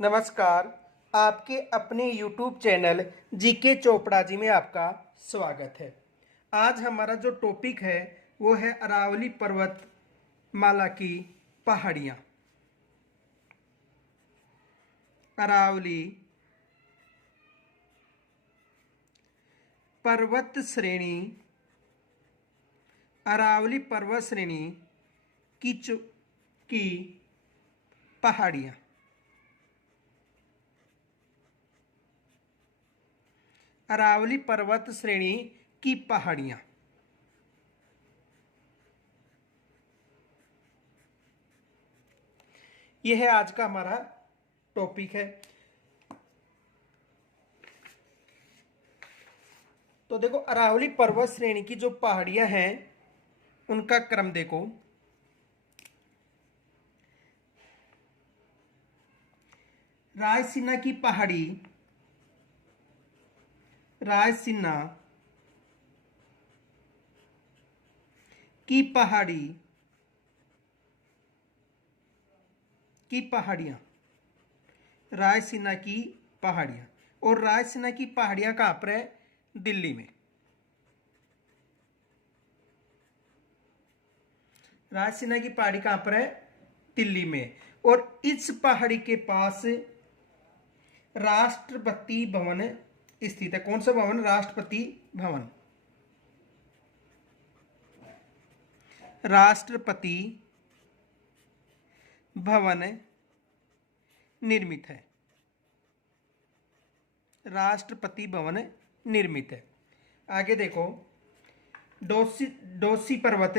नमस्कार। आपके अपने YouTube channel GK Chopra ji में आपका स्वागत है। आज हमारा जो टॉपिक है वो है अरावली पर्वत माला की पहाड़ियाँ। अरावली पर्वत श्रेणी, अरावली पर्वत श्रेणी की पहाड़ियाँ। अरावली पर्वत श्रेणी की पहाड़ियाँ। यह है आज का हमारा टॉपिक है। तो देखो, अरावली पर्वत श्रेणी की जो पहाड़ियां हैं उनका क्रम देखो। रायसीना की पहाड़ी, रायसीना की पहाड़ी की पहाड़ियां, रायसीना की पहाड़ियां। और रायसीना की पहाड़ियां कहां पर है? दिल्ली में। रायसीना की पहाड़ी कहां पर है? दिल्ली में। और इस पहाड़ी के पास राष्ट्रपति भवन स्थित है। कौन सा भवन? राष्ट्रपति भवन। राष्ट्रपति भवन निर्मित है। राष्ट्रपति भवन निर्मित है। आगे देखो, डोसी पर्वत,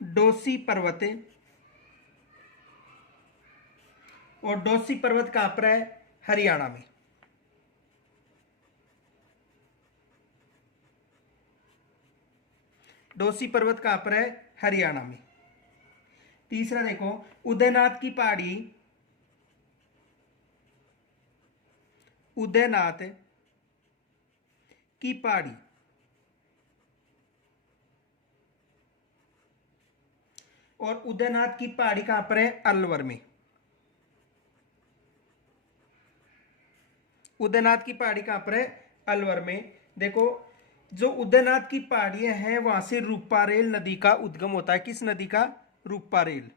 डोसी पर्वत। और डोसी पर्वत कहां पर है? हरियाणा में। डोसी पर्वत कहां पर है? हरियाणा में। तीसरा देखो, उदयनाथ की पहाड़ी, उदयनाथ की पहाड़ी। और उदयनाथ की पहाड़ी कहां पर है? अलवर में। उदयनाथ की पहाड़ी कहां पर है? अलवर में। देखो, जो उदयनाथ की पहाड़ियां हैं वहां से रूपारेल नदी का उद्गम होता है। किस नदी का? रूपारेल।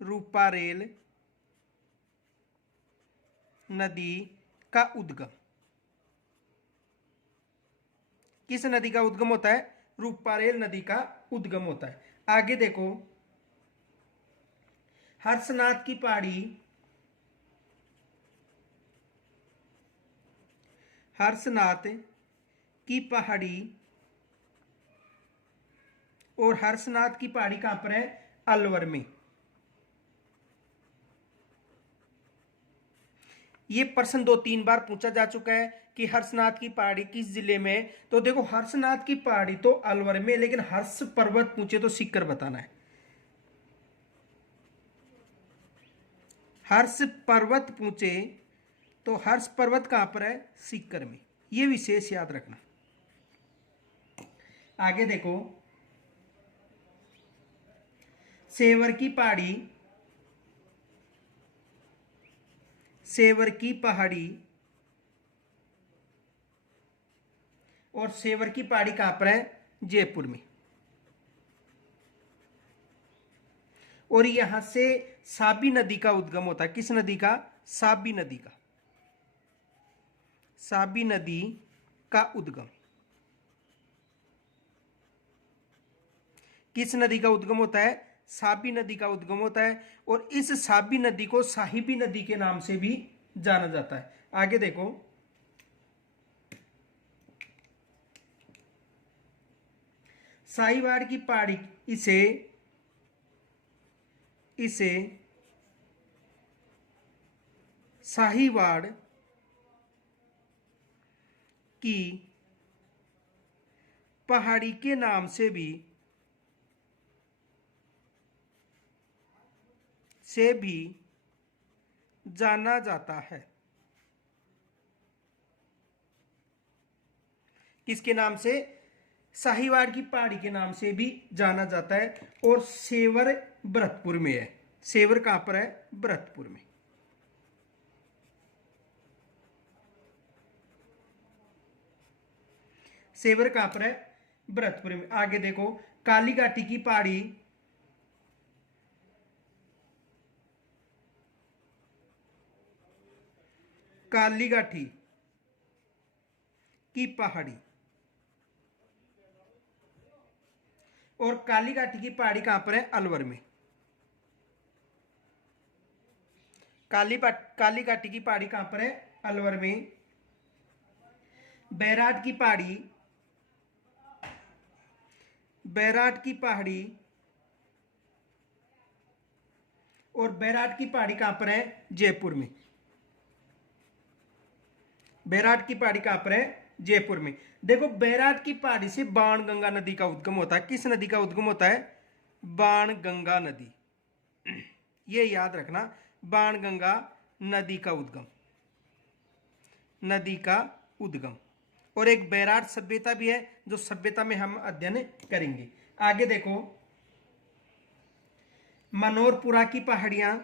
रूपारेल नदी का उद्गम। किस नदी का उद्गम होता है? रूपारेल नदी का उद्गम होता है। आगे देखो, हर्षनाथ की पहाड़ी, हर्षनाथ की पहाड़ी। और हर्षनाथ की पहाड़ी कहां पर है? अलवर में। ये प्रश्न 2-3 बार पूछा जा चुका है कि हर्षनाथ की पहाड़ी किस जिले में है। तो देखो, हर्षनाथ की पहाड़ी तो अलवर में, लेकिन हर्ष पर्वत पूछे तो सीकर बताना है। हर्ष पर्वत पूछे तो हर्ष पर्वत कहां पर है? सीकर में। ये विशेष याद रखना। आगे देखो, सेवर की पहाड़ी, सेवर की पहाड़ी। और सेवर की पहाड़ी कहां पर है? जयपुर में। और यहां से साबी नदी का उद्गम होता है। किस नदी का? साबी नदी का। साबी नदी का उद्गम। किस नदी का उद्गम होता है? साबी नदी का उद्गम होता है। और इस साबी नदी को साहिबी नदी के नाम से भी जाना जाता है। आगे देखो, साहिवाड़ की पहाड़ी, इसे इसे साहिवाड़ की पहाड़ी के नाम से भी जाना जाता है। किसके नाम से? साहिवाल की पहाड़ी के नाम से भी जाना जाता है। और सेवर भरतपुर में है। सेवर कहां पर है? भरतपुर में। सेवर कहां पर है? भरतपुर में। आगे देखो, काली घाटी की पहाड़ी, काली घाटी की पहाड़ी, और काली घाटी की पहाड़ी कहां पर है? अलवर में। काली घाटी की पहाड़ी कहां पर है? अलवर में। बैराट की पहाड़ी, बैराट की पहाड़ी, और बैराट की पहाड़ी कहां पर है? जयपुर में। बैराट की पहाड़ी कहां पर है? जयपुर में। देखो, बैराट की पहाड़ी से बाणगंगा नदी का उद्गम होता है। किस नदी का उद्गम होता है? बाणगंगा नदी। ये याद रखना, बाणगंगा नदी का उद्गम, नदी का उद्गम। और एक बैराट सभ्यता भी है, जो सभ्यता में हम अध्ययन करेंगे। आगे देखो, मनोरपुरा की पहाड़ियां,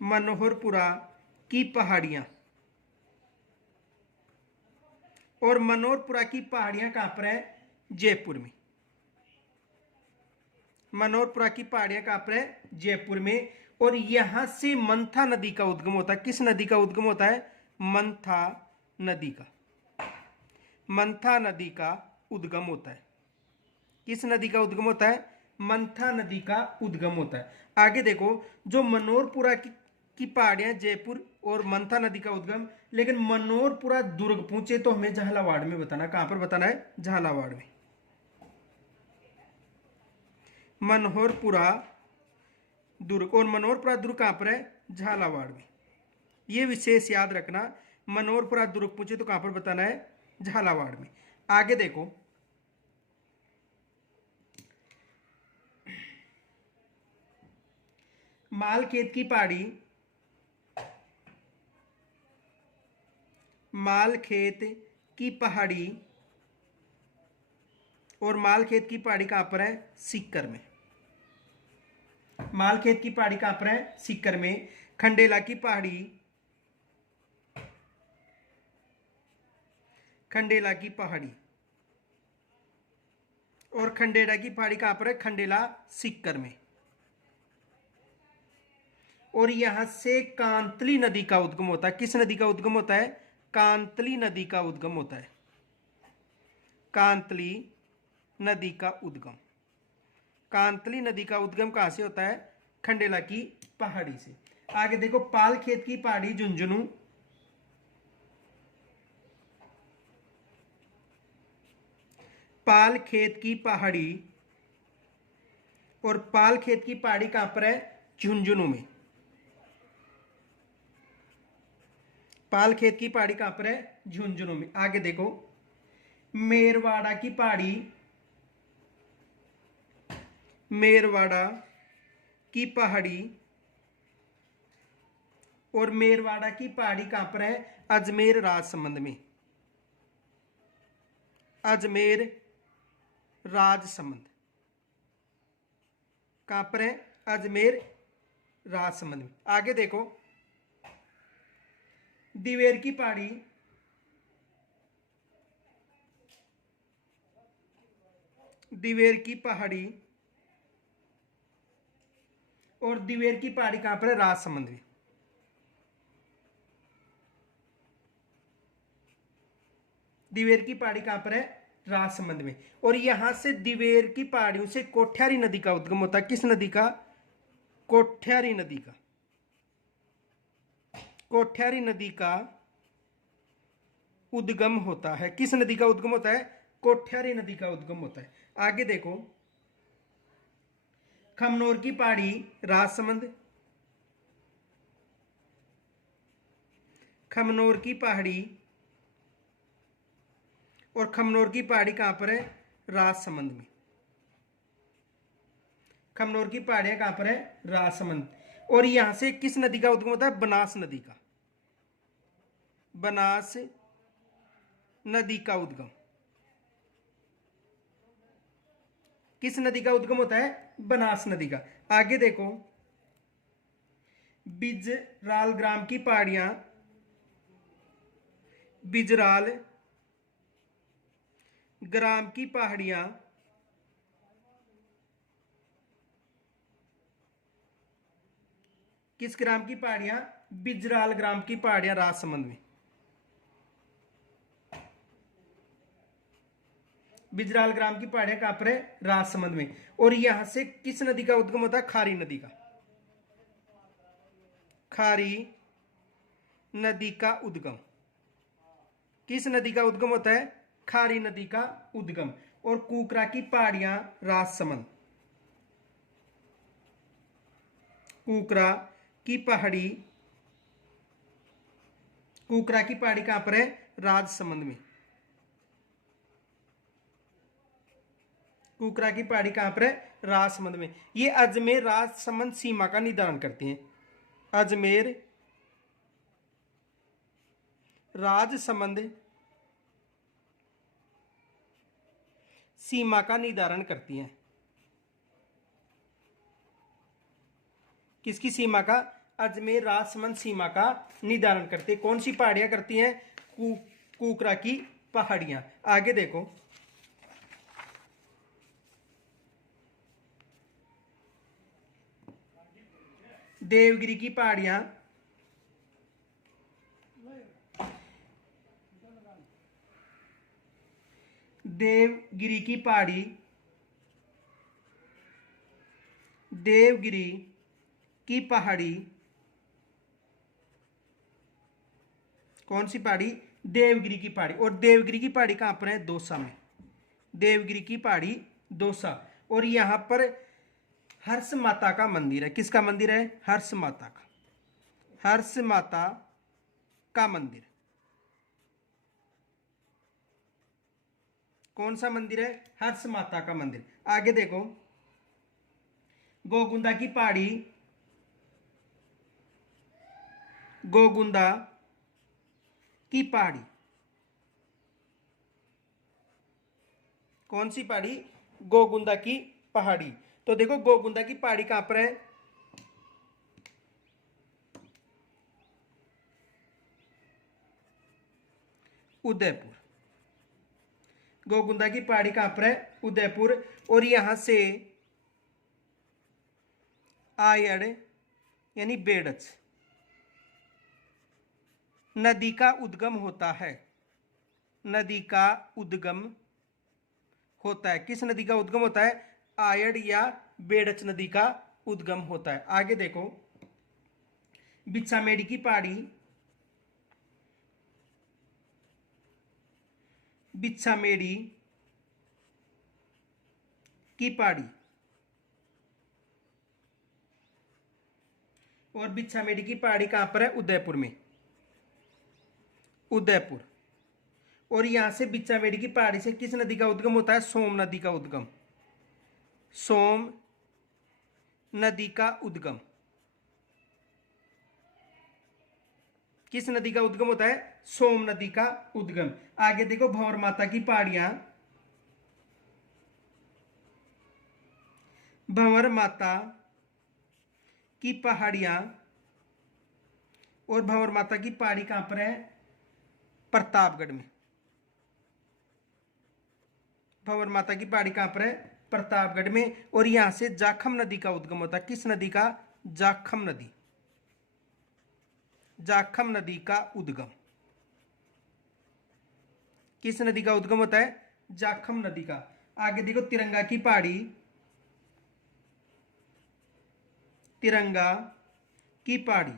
मनोहरपुरा की पहाड़ियां, और मनोरपुरा की पहाड़ियां कहां पर है? जयपुर में। मनोरपुरा की पहाड़ियां कहां पर है? जयपुर में। और यहां से मंथा नदी का उद्गम होता है। किस नदी का उद्गम होता है? मंथा नदी का, मंथा नदी का उद्गम होता है। किस नदी का उद्गम होता है? मंथा नदी का उद्गम होता है। आगे देखो, जो मनोरपुरा की पहाड़ियां, जयपुर और मंथा नदी का उद्गम। लेकिन मनोरपुरा दुर्ग पहुंचे तो हमें झालावाड़ में बताना। कहां पर बताना है? झालावाड़ में। मनोहरपुरा दुर्ग, और मनोहरपुरा दुर्ग कहां पर है? झालावाड़ में। ये विशेष याद रखना, मनोहरपुरा दुर्ग पहुंचे तो कहां पर बताना है? झालावाड़ में। आगे देखो, मालखेत की पहाड़ी, मालखेत की पहाड़ी, और मालखेत की पहाड़ी कहां पर है? सीकर में। मालखेत की पहाड़ी कहां पर है? सीकर में। खंडेला की पहाड़ी, खंडेला की पहाड़ी, और खंडेला की पहाड़ी कहां पर है? खंडेला, सीकर में। और यहां से कांतली नदी का उद्गम होता है। किस नदी का उद्गम होता है? कांतली नदी का उद्गम होता है। कांतली नदी का उद्गम, कांतली नदी का उद्गम कहां से होता है? खंडेला की पहाड़ी से। आगे देखो, पालखेत की पहाड़ी, झुंझुनू, पालखेत की पहाड़ी, और पालखेत की पहाड़ी कहां पर है? झुंझुनू में। पालखेत की पहाड़ी कहां पर है? झुंझुनू में। आगे देखो, मेरवाड़ा की पहाड़ी, मेरवाड़ा की पहाड़ी, और मेरवाड़ा की पहाड़ी कहां पर है? अजमेर राजसमंद में। अजमेर राजसमंद कहां पर है? अजमेर राजसमंद में। आगे देखो, दिवेर की पहाड़ी, दिवेर की पहाड़ी, और दिवेर की पहाड़ी कहां पर है? राजसमंद में। दिवेर की पहाड़ी कहां पर है? राजसमंद में। और यहां से दिवेर की पहाड़ियों से कोठ्यारी नदी का उद्गम होता है। किस नदी का? कोठ्यारी नदी का, कोठ्यारी नदी का उद्गम होता है। किस नदी का उद्गम होता है? कोठ्यारी नदी का उद्गम होता है। आगे देखो, खमनोर की पहाड़ी, राजसमंद, खमनोर की पहाड़ी, और खमनोर की पहाड़ी कहां पर है? राजसमंद में। खमनोर की पहाड़ियां कहां पर है? राजसमंद। और यहां से किस नदी का उद्गम होता है? बनास नदी का, बनास नदी का उद्गम। किस नदी का उद्गम होता है? बनास नदी का। आगे देखो, बिजराल ग्राम की पहाड़ियां, बिजराल ग्राम की पहाड़ियां किस ग्राम की पहाड़ियां? बिजराल ग्राम की पहाड़ियां राजसमंद में। बिजराल ग्राम की पहाड़ियां कहां पर है? राजसमंद में। और यहां से किस नदी का उद्गम होता है? खारी नदी का। खारी नदी का उद्गम। किस नदी का उद्गम होता है? खारी नदी का उद्गम। और कुकरा की पहाड़ियां राजसमंद। कुकरा की पहाड़ी, कुकरा की पहाड़ी कहां पर है? राजसमंद में। कुकरा की पहाड़ी कहां पर है? राजसमंद में। ये अजमेर राजसमंद सीमा का निर्धारण करती हैं। अजमेर राजसमंद सीमा का निर्धारण करती हैं। किसकी सीमा का? अजमेर राजसमंद सीमा का निर्धारण करती है। कौन सी पहाड़ियां करती हैं? कुकरा की पहाड़ियां। आगे देखो, देवगिरी की पहाड़ियां, देवगिरी की पहाड़ी, देवगिरी की पहाड़ी, कौन सी पहाड़ी? देवगिरी की पहाड़ी। और देवगिरी की पहाड़ी कहां पर है? दौसा में। देवगिरी की पहाड़ी दौसा। और यहां पर हर्ष माता का मंदिर है। किसका मंदिर है? हर्ष माता का। हर्ष माता का मंदिर। कौन सा मंदिर है? हर्ष माता का मंदिर। आगे देखो, गोगुंदा की पहाड़ी, गोगुंदा की पहाड़ी, कौन सी पहाड़ी? गोगुंदा की पहाड़ी। तो देखो, गोगुंदा की पहाड़ी कहां पर है? उदयपुर। गोगुंदा की पहाड़ी कहां पर है? उदयपुर। और यहां से आयड़ यानी बेड़च नदी का उद्गम होता है। नदी का उद्गम होता है। किस नदी का उद्गम होता है? आयड़ या बेड़च नदी का उद्गम होता है। आगे देखो, बिच्छामेड़ी की पहाड़ी, बिच्छामेड़ी की पहाड़ी, और बिच्छामेड़ी की पहाड़ी कहां पर है? उदयपुर में। उदयपुर। और यहां से बिच्छामेड़ी की पहाड़ी से किस नदी का उद्गम होता है? सोम नदी का उद्गम। सोम नदी का उद्गम। किस नदी का उद्गम होता है? सोम नदी का उद्गम। आगे देखो, भंवर माता की पहाड़ियां, भंवर माता की पहाड़ियां। और भंवर माता की पहाड़ी कहां पर है? प्रतापगढ़ में। भंवर माता की पहाड़ी कहां पर है? प्रतापगढ़ में। और यहां से जाखम नदी का उद्गम होता है। किस नदी का? जाखम नदी। जाखम नदी का उद्गम। किस नदी का उद्गम होता है? जाखम नदी का। आगे देखो, तिरंगा की पहाड़ी, तिरंगा की पहाड़ी।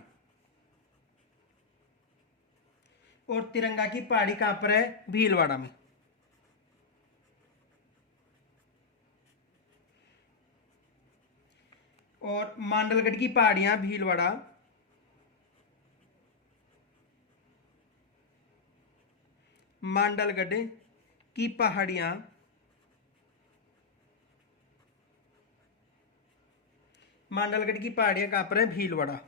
और तिरंगा की पहाड़ी कहां पर है? भीलवाड़ा में। और मांडलगढ़ की पहाड़ियां, भीलवाड़ा, मांडलगढ़ की पहाड़ियां, मांडलगढ़ की पहाड़ियां कहां पर है? भीलवाड़ा।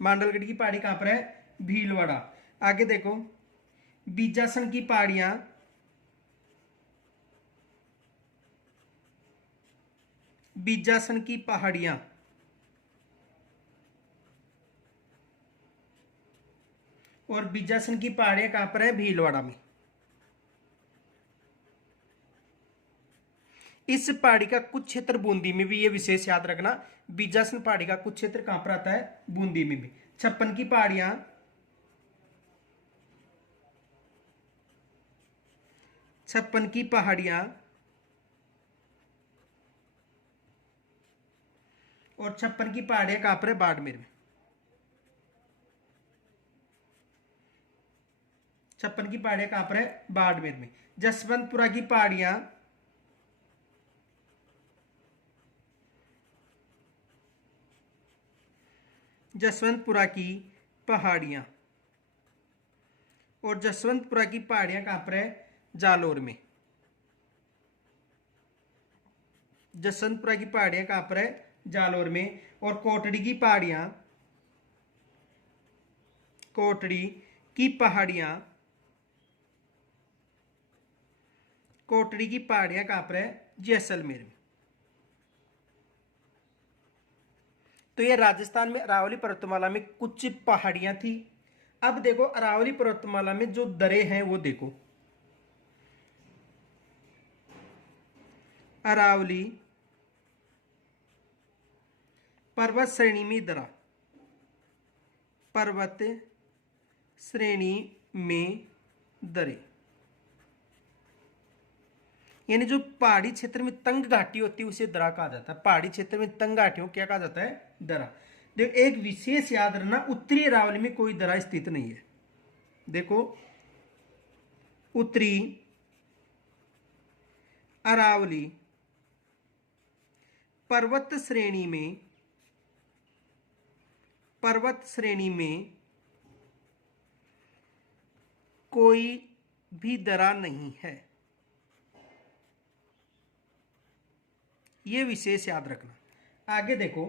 मांडलगढ़ की पहाड़ी कहाँ पर है? भीलवाड़ा। आगे देखो, बीजासन की पहाड़ियां, बीजासन की पहाड़ियां और बीजासन की पहाड़ियां कहां पर है? भीलवाड़ा में। इस पहाड़ी का कुछ क्षेत्र बूंदी में भी, ये विशेष याद रखना, बीजासन पहाड़ी का कुछ क्षेत्र कहां पर आता है? बूंदी में भी। छप्पन की पहाड़ियां, छप्पन की पहाड़ियां और छप्पन की पहाड़ियां कहां पर है? बाड़मेर में। छप्पन की पहाड़ियां कहां पर है? बाड़मेर में। जसवंतपुरा की पहाड़ियां, जसवंतपुरा की पहाड़ियां और जसवंतपुरा की पहाड़ियां कहां पर है? जालोर में। जसवंतपुरा की पहाड़ियां कहां पर है? जालोर में। और कोटड़ी की पहाड़ियां, कोटड़ी की पहाड़ियां, कोटड़ी की पहाड़ियां कहां पर है? जैसलमेर में। तो ये राजस्थान में अरावली पर्वतमाला में कुछ पहाड़ियां थी। अब देखो अरावली पर्वतमाला में जो दरे हैं वो देखो, अरावली पर्वत श्रेणी में दरा, पर्वत श्रेणी में दरे, यानी जो पहाड़ी क्षेत्र में तंग घाटी होती है उसे दरा कहा जाता है। पहाड़ी क्षेत्र में तंग घाटियों क्या कहा जाता है? दरा। देखो एक विशेष याद रखना, उत्तरी अरावली में कोई दरा स्थित नहीं है। देखो उत्तरी अरावली पर्वत श्रेणी में, पर्वत श्रेणी में कोई भी दरा नहीं है, यह विशेष याद रखना। आगे देखो,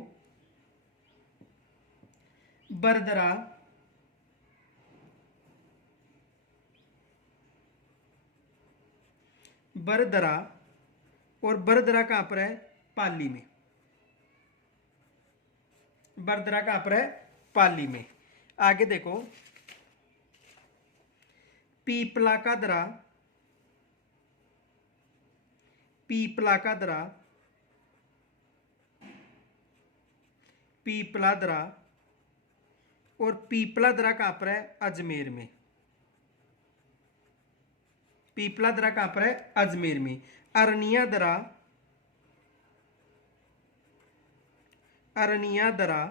बरदरा, बरदरा और बरदरा कहां पर है? पाली में। बरदरा कहां पर है? पाली में। आगे देखो, पीपला का दरा, पीपला का दरा, पीपला दरा और पीपला दरा कहां पर है? अजमेर में। पीपला दरा कहां पर है? अजमेर में। अरनिया दरा, अरनिया दरा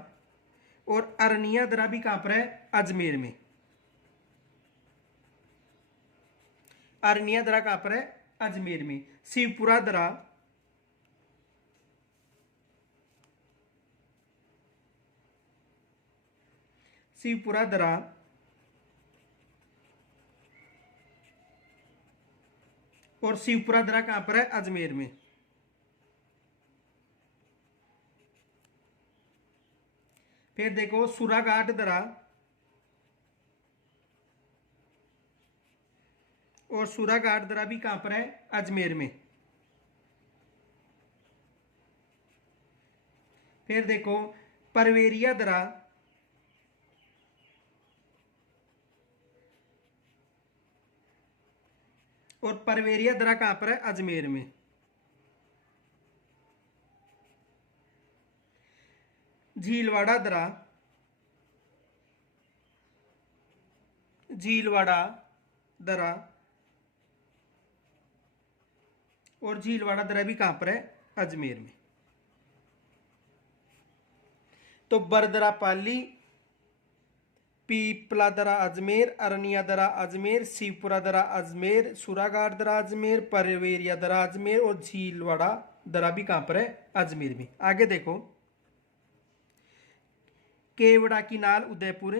और अरनिया दरा भी कहां पर है? अजमेर में। अरनिया दरा कहां पर है? अजमेर में। शिवपुरा दरा, शिवपुरा दरा और शिवपुरा दरा कहां पर है? अजमेर में। फिर देखो सुराघाट दरा और सुराघाट दरा भी कहां पर है? अजमेर में। फिर देखो परवेरिया दरा और परवेरिया दरा कहां पर है? अजमेर में। झीलवाड़ा दरा, झीलवाड़ा दरा और झीलवाड़ा दरा भी कहां पर है? अजमेर में। तो बरदरा पाली, पीपला दरा अजमेर, अरनिया दरा अजमेर, शिवपुरा दरा अजमेर, सुराघाट दरा अजमेर, परवेरिया दरा अजमेर और झीलवाड़ा दरा भी कहां पर है? अजमेर में। आगे देखो, केवड़ा की नाल उदयपुर,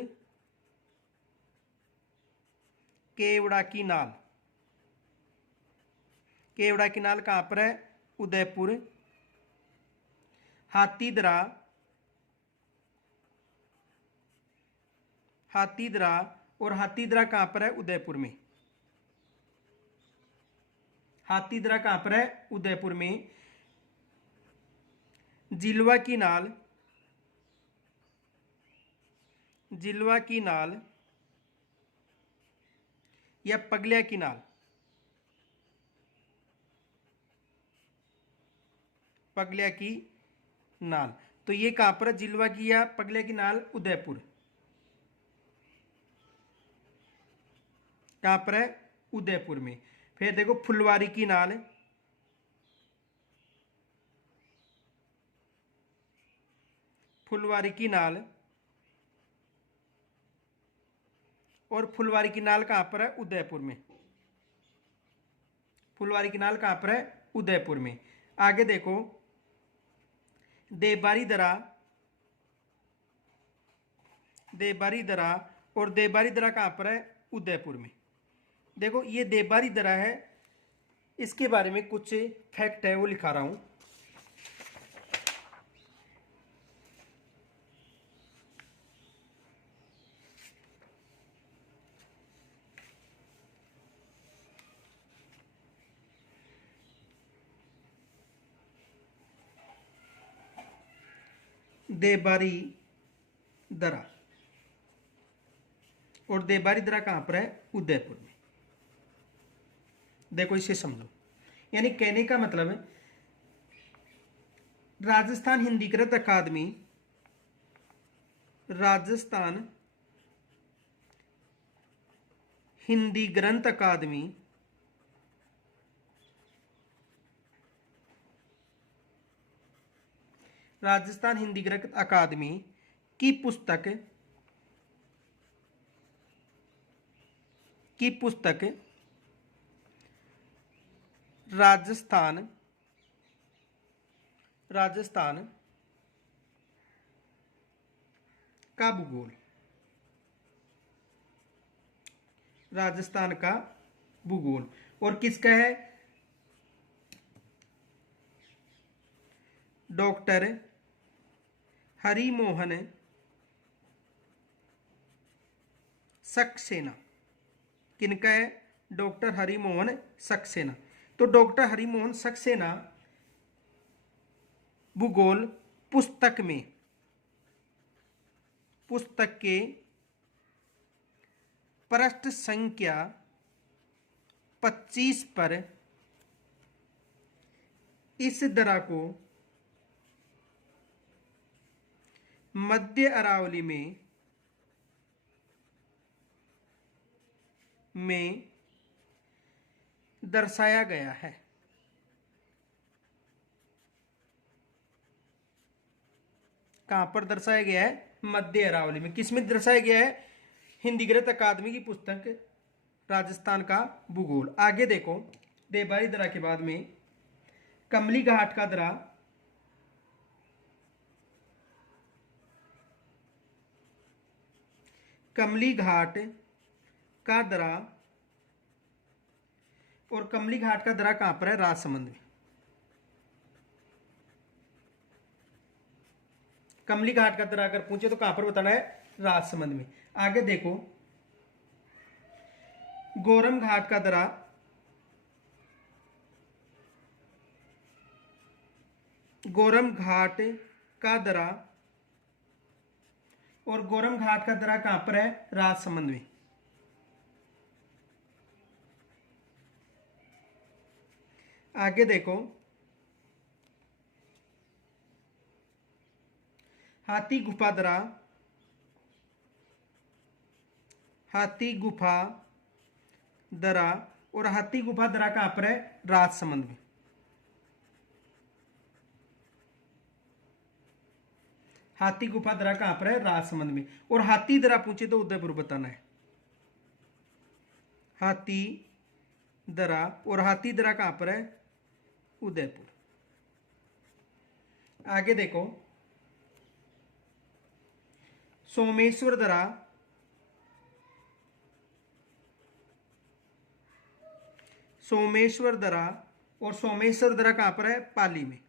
केवड़ा की नाल, केवड़ा की नाल कहां पर है? उदयपुर। हाथीदरा, हाथीदरा, और हाथीदरा कहाँ पर है? उदयपुर में। हाथीदरा कहाँ पर है? उदयपुर में। जिलवा की नाल, जिलवा की नाल या पगलिया की नाल, पगलिया की नाल, तो ये कहां पर है? जिलवा की या पगलिया की नाल? उदयपुर। कहां पर है? उदयपुर में। फिर देखो फुलवारी की नाल, फुलवारी की नाल, और फुलवारी की नाल कहां पर है? उदयपुर में। फुलवारी की नाल कहां पर है? उदयपुर में। आगे देखो देबारी दरा, देबारी दरा, और देबारी दरा कहां पर है? उदयपुर में। देखो ये देबारी दरा है, इसके बारे में कुछ फैक्ट है वो लिखा रहा हूं। देबारी दरा, और देबारी दरा कहां पर है? उदयपुर में। देखो इसे समझो, यानी कहने का मतलब है राजस्थान हिंदीकृत अकादमी, राजस्थान हिंदी ग्रंथ अकादमी राजस्थान हिंदी ग्रंथ अकादमी की पुस्तक, की पुस्तक राजस्थान, राजस्थान का भूगोल, राजस्थान का भूगोल, और किसका है? डॉक्टर हरिमोहन सक्सेना। किनका है? डॉक्टर हरिमोहन सक्सेना। तो डॉक्टर हरिमोहन सक्सेना भूगोल पुस्तक में, पुस्तक के पृष्ठ संख्या 25 पर इस दरा को मध्य अरावली में दर्शाया गया है। कहां पर दर्शाया गया है? मध्य अरावली में। किसमें दर्शाया गया है? हिंदी ग्रंथ अकादमी की पुस्तक राजस्थान का भूगोल। आगे देखो देबारी दरा के बाद में कमली घाट का दरा, कमली घाट का दरा, और कमली घाट का दरा कहां पर है? राजसमंद में। कमली घाट का दरा अगर पूछे तो कहां पर बताना है? राजसमंद में। आगे देखो गोरम घाट का दरा, गोरम घाट का दरा, और गोरम घाट का दरा कहां पर है? राजसमंद में। आगे देखो हाथी गुफा दरा, हाथी गुफा दरा, और हाथी गुफा दरा कहां पर है? राजसमंद में। हाथी गुफा दरा कहां पर है? राजसमंद में। और हाथी दरा पूछे तो उदयपुर बताना है। हाथी दरा, और हाथी दरा कहां पर है? उदयपुर। आगे देखो सोमेश्वर दरा, सोमेश्वर दरा, और सोमेश्वर दरा कहां पर है? पाली में।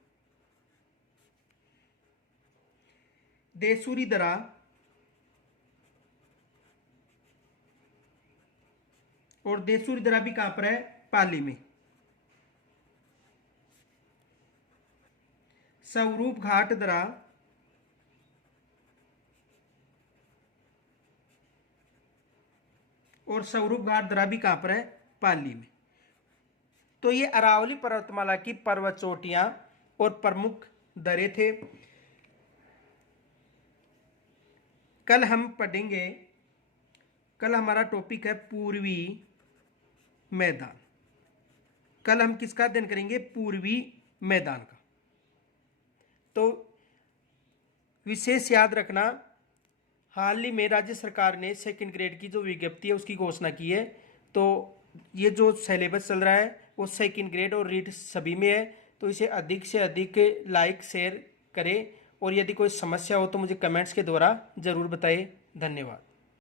देसूरी दरा, और देसूरी दर्रा भी कहां पर है? पाली में। स्वरूप घाट दर्रा और स्वरूप घाट दर्रा भी कहां पर है? पाली में। तो ये अरावली पर्वतमाला की पर्वत चोटियां और प्रमुख दर्रे थे। कल हम पढ़ेंगे, कल हमारा टॉपिक है पूर्वी मैदान। कल हम किसका अध्ययन करेंगे? पूर्वी मैदान का। तो विशेष याद रखना, हाल ही में राज्य सरकार ने सेकंड ग्रेड की जो विज्ञप्ति है उसकी घोषणा की है। तो ये जो सिलेबस चल रहा है वो सेकंड ग्रेड और रीड सभी में है। तो इसे अधिक से अधिक लाइक शेयर करें और यदि कोई समस्या हो तो मुझे कमेंट्स के द्वारा जरूर बताएं। धन्यवाद।